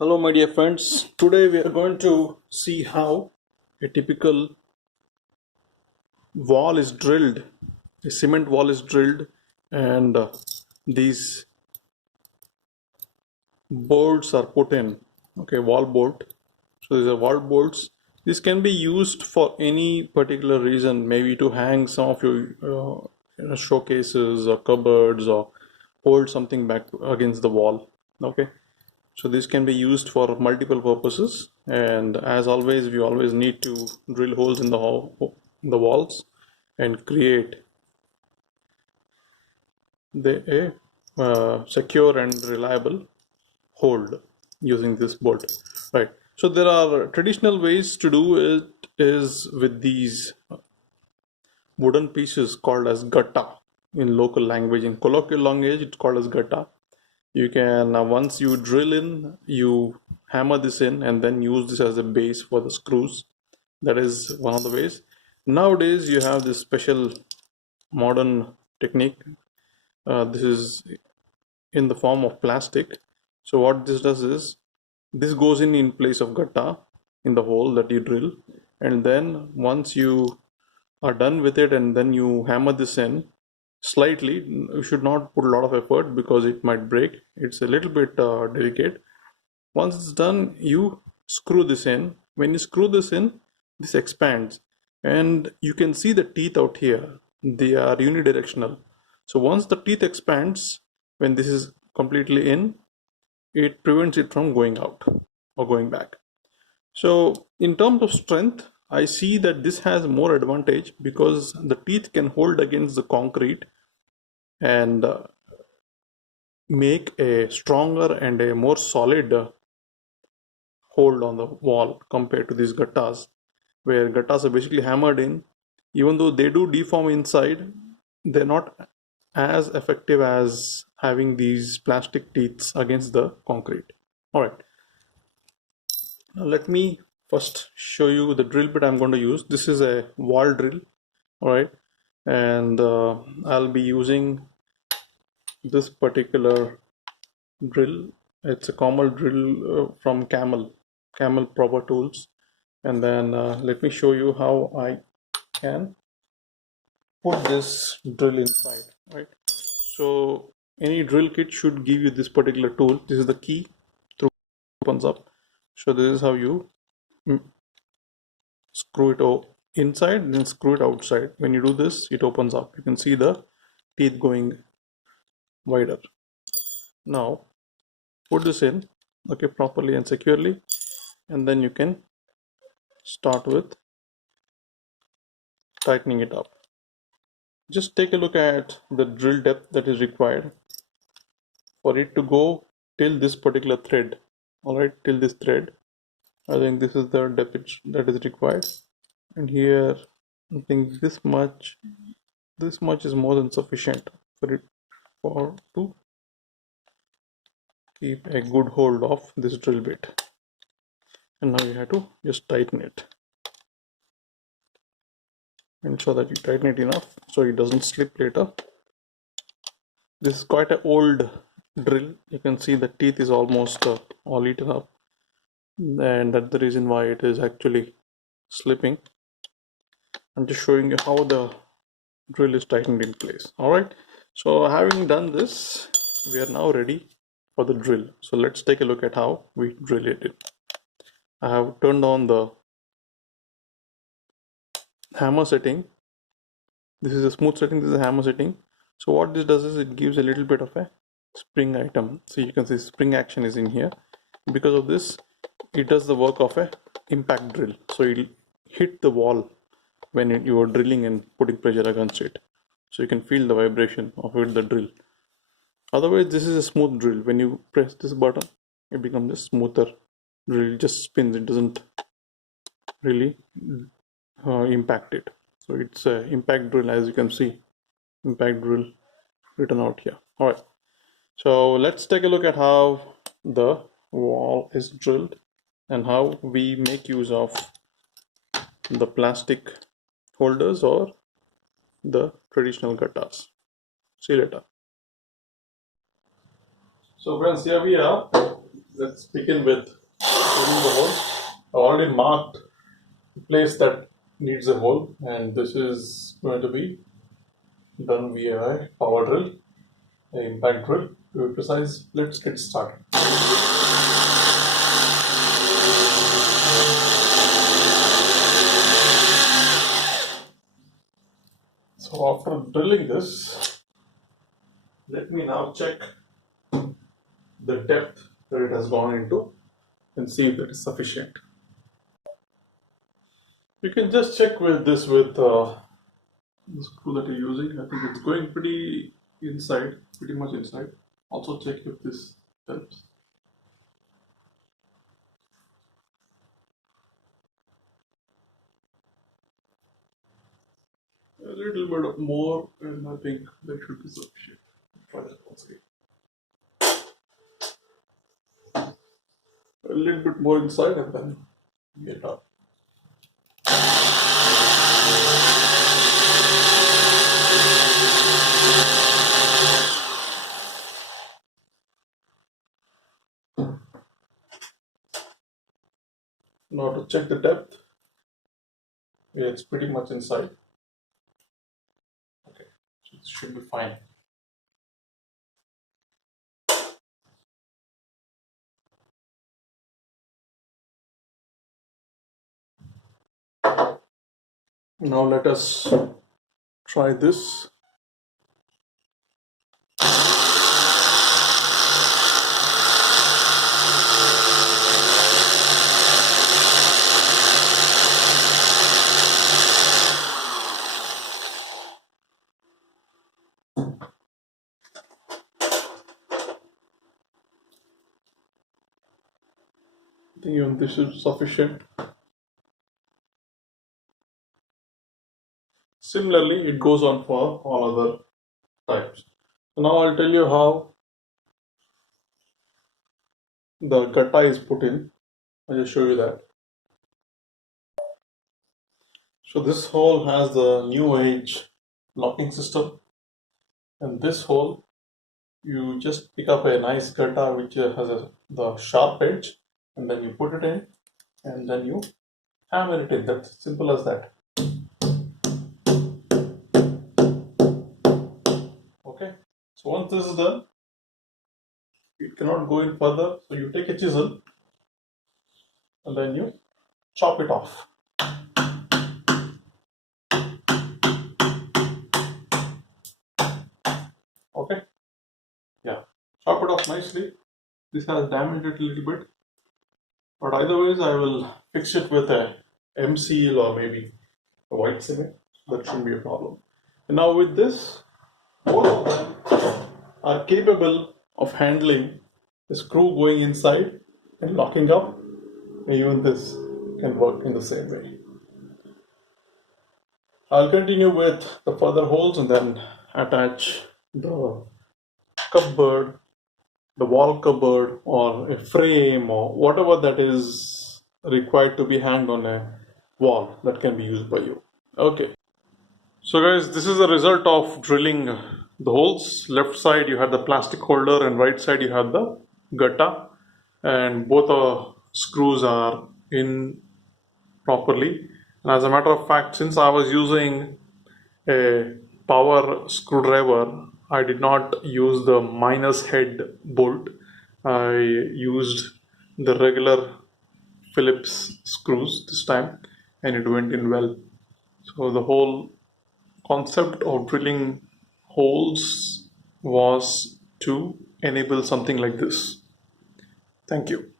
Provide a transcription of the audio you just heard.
Hello my dear friends, today we are going to see how a typical wall is drilled, a cement wall is drilled and these bolts are put in, okay, wall bolt. So these are wall bolts. This can be used for any particular reason, maybe to hang some of your showcases or cupboards or hold something back against the wall, okay. So this can be used for multiple purposes, and as always we always need to drill holes in the walls and create a secure and reliable hold using this bolt, right? So there are traditional ways to do it is with these wooden pieces called as gatta in local language. In colloquial language it's called as gatta. You can once you drill in, you hammer this in and then use this as a base for the screws. That is one of the ways. Nowadays you have this special modern technique. This is in the form of plastic. So what this does is this goes in place of gatta in the hole that you drill, and then once you are done with it and then you hammer this in slightly. You should not put a lot of effort because it might break. It's a little bit delicate. Once it's done, you screw this in. When you screw this in, this expands and you can see the teeth out here. They are unidirectional. So once the teeth expands, when this is completely in, it prevents it from going out or going back. So in terms of strength, I see that this has more advantage because the teeth can hold against the concrete and make a stronger and a more solid hold on the wall compared to these gattas, where gattas are basically hammered in. Even though they do deform inside, they're not as effective as having these plastic teeth against the concrete. All right. Now let me first show you the drill bit I'm going to use. This is a wall drill, all right, and I'll be using this particular drill. It's a common drill from Camel Proper Tools. And then let me show you how I can put this drill inside, right? So any drill kit should give you this particular tool. This is the key through opens up. So this is how you screw it inside, then screw it outside. When you do this, it opens up. You can see the teeth going wider. Now put this in, okay, properly and securely, and then you can start with tightening it up. Just take a look at the drill depth that is required for it to go till this particular thread. All right, till this thread. I think this is the depth that is required, and here I think this much is more than sufficient for it to keep a good hold of this drill bit. And now you have to just tighten it. Ensure that you tighten it enough so it doesn't slip later. This is quite an old drill. You can see the teeth is almost all eaten up, and that's the reason why it is actually slipping. I'm just showing you how the drill is tightened in place. All right, so having done this, we are now ready for the drill. So let's take a look at how we drill it. I have turned on the hammer setting. This is a smooth setting, this is a hammer setting. So what this does is it gives a little bit of a spring item. So you can see spring action is in here. Because of this, it does the work of a impact drill. So it'll hit the wall when you are drilling and putting pressure against it. So you can feel the vibration of it, the drill. Otherwise, this is a smooth drill. When you press this button, it becomes a smoother drill. It just spins. It doesn't really impact it. So it's a impact drill, as you can see, impact drill written out here. All right, so let's take a look at how the wall is drilled and how we make use of the plastic holders or the traditional gattas. See you later. So friends, here we are. let's begin with drilling the hole. I already marked the place that needs a hole, and this is going to be done via a power drill, an impact drill to be precise. Let's get started. So after drilling this, let me now check the depth that it has gone into and see if it is sufficient. You can just check with this with the screw that you're using. I think it's going pretty inside, pretty much inside. Also check if this helps. A little bit more, and I think that should be sufficient. Try that once again. A little bit more inside, and then get up. Now to check the depth, it's pretty much inside. Okay, so it should be fine. Now let us try this. I think even this is sufficient. Similarly, it goes on for all other types. So now I'll tell you how the gutta is put in. I'll just show you that. So this hole has the new age locking system, and this hole you just pick up a nice gutta which has the sharp edge, and then you put it in, and then you hammer it in. That's simple as that. Okay, so once this is done, it cannot go in further, so you take a chisel and then you chop it off. Okay, yeah, chop it off nicely. This has damaged it a little bit, but otherwise I will fix it with a M-Seal or maybe a white cement. That shouldn't be a problem. And now with this, both of them are capable of handling the screw going inside and locking up. And even this can work in the same way. I'll continue with the further holes and then attach the cupboard, the wall cupboard, or a frame, or whatever that is required to be hanged on a wall that can be used by you. Okay. So guys, this is the result of drilling the holes. Left side you had the plastic holder and right side you had the gutta, and both screws are in properly. And as a matter of fact, since I was using a power screwdriver, I did not use the minus head bolt. I used the regular Phillips screws this time, and it went in well. So the whole concept of drilling holes was to enable something like this. Thank you.